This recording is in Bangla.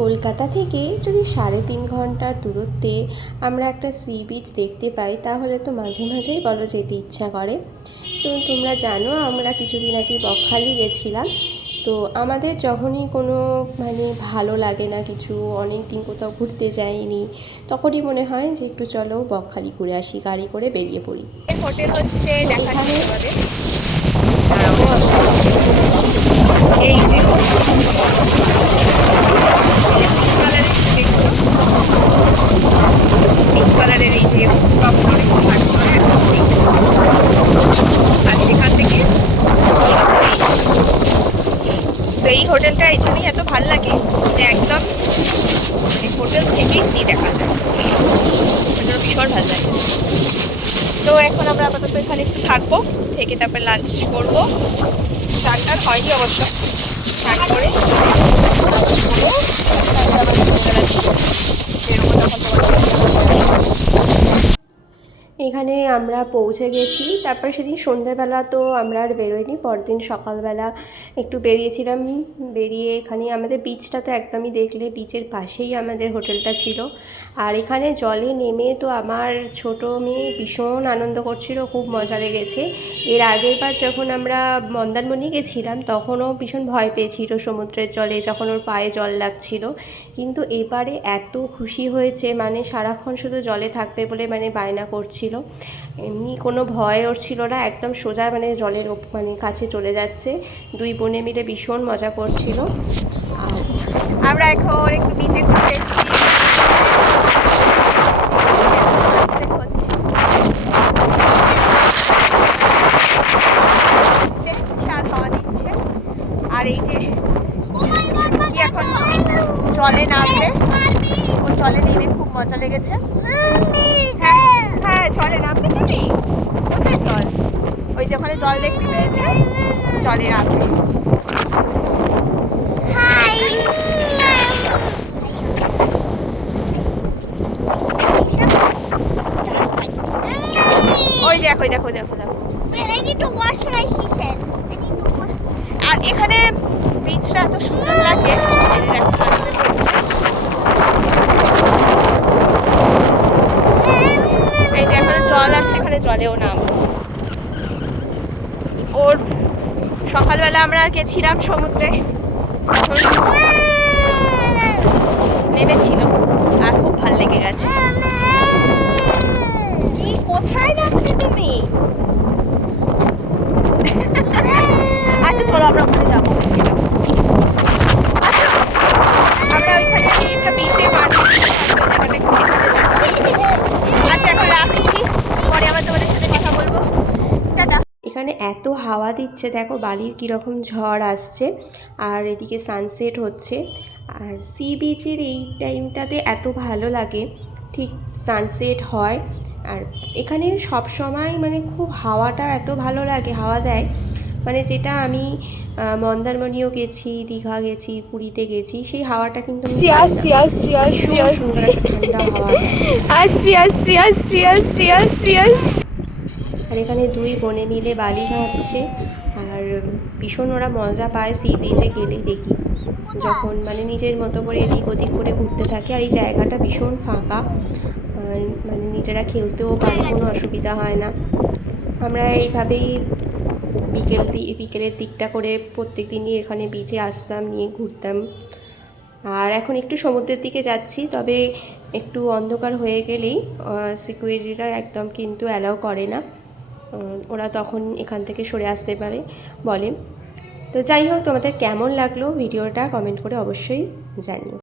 কলকাতা থেকে যদি 3.5 ঘন্টার দূরত্বে আমরা একটা সি বিচ দেখতে পাই তাহলে তো মাঝে মাঝেই বলো যেতে ইচ্ছা করে। তো তোমরা জানো আমরা কিছুদিন আগে বকখালি গেছিলাম। তো আমাদের যখনই কোনো ভালো লাগে না কিছু, অনেক দিন কোথাও ঘুরতে যাইনি, তখনই মনে হয় যে একটু চলো বকখালি ঘুরে আসি, গাড়ি করে বেরিয়ে পড়ি। হোটেল হচ্ছে এখানে এই যে কালারের এই যে আর সেখান থেকে তো এই হোটেলটা এই জন্যই এত ভালো লাগে যে একদম হোটেল থেকেই সি দেখা যায়, ভীষণ ভালো লাগে। তো এখন আমরা আপাতত এখানে একটু থাকবো, থেকে তারপর লাঞ্চ করবো। চারটার হয়নি অবশ্য, স্টার্ট করে এখানে আমরা পৌঁছে গেছি। তারপরে সেদিন সন্ধ্যেবেলা তো আমরা আর বেরোইনি, পরদিন সকালবেলা একটু বেরিয়েছিলাম। বেরিয়ে এখানে আমাদের বিচটা তো একদমই দেখলে, বিচের পাশেই আমাদের হোটেলটা ছিল। আর এখানে জলে নেমে তো আমার ছোট মেয়ে ভীষণ আনন্দ করছিল, খুব মজা লেগেছে। এর আগের বার যখন আমরা মন্দারমণি গেছিলাম তখনও ভীষণ ভয় পেয়েছিল সমুদ্রের জলে, যখন ওর পায়ে জল লাগছিল। কিন্তু এবারে এত খুশি হয়েছে, সারাক্ষণ শুধু জলে থাকবে বলে বায়না করছিল। এমনি কোনো ভয় ওর ছিল না, একদম সোজা জলের কাছে চলে যাচ্ছে। দুই বোনে মিলে ভীষণ মজা করছিল। আমরা এখন একটু বিচে ঘুরতে এসেছি। হাওয়া দিচ্ছে আর এই যে কি এখন জলে নামবে, ও জলে নেমে খুব মজা লেগেছে। হ্যাঁ হ্যাঁ, জলে নামবে তুমি? কোথায় জল? ওই যে ওখানে জল দেখতে পেয়েছে, জলে নামবে। ওই দেখো দেখো দেখো দেখো। আর এখানে বিচটা এত সুন্দর লাগে, সানসেট হচ্ছে। এই যে এখানে জল আছে, এখানে জলেও নাম। ওর সকালবেলা আমরা গেছিলাম সমুদ্রে, নেমেছিল আর খুব ভাল লেগে গেছে। কি কোথায় রাখবে তুমি? আচ্ছা চলো আমরা ওখানে যাবো। আমরা ওইখানে একটা বিচে আচ্ছা এখন রাখছি, পরে আবার তোমাদের সাথে কথা বলবো। টাটা। এখানে এত হাওয়া দিচ্ছে, দেখো বালির কীরকম ঝড় আসছে, আর এদিকে সানসেট হচ্ছে। আর সি বিচের এই টাইমটাতে এত ভালো লাগে, ঠিক সানসেট হয়। আর এখানে সব সময় খুব হাওয়াটা এত ভালো লাগে, হাওয়া দেয় যেটা আমি মন্দারমণিও গেছি, দীঘা গেছি, পুরীতে গেছি, সেই হাওয়াটা কিন্তু ঠান্ডা হাওয়া। আর এখানে দুই বোনে মিলে বালি ঘাটছে, আর ভীষণ ওরা মজা পায় সি বিচে গেলেই দেখি, যখন নিজের মতো করে এদিক ওদিক করে ঘুরতে থাকে। আর এই জায়গাটা ভীষণ ফাঁকা, নিজেরা খেলতেও পারে, কোনো অসুবিধা হয় না। আমরা এইভাবেই বিকেলের দিকটা করে প্রত্যেক দিনই এখানে বিচে আসতাম, নিয়ে ঘুরতাম। আর এখন একটু সমুদ্রের দিকে যাচ্ছি, তবে একটু অন্ধকার হয়ে গেলেই সিকিউরিটিরা একদম কিন্তু অ্যালাউ করে না, ওরা তখন এখান থেকে সরে আসতে বলে। তো যাই হোক, তোমাদের কেমন লাগলো ভিডিওটা কমেন্ট করে অবশ্যই জানিও।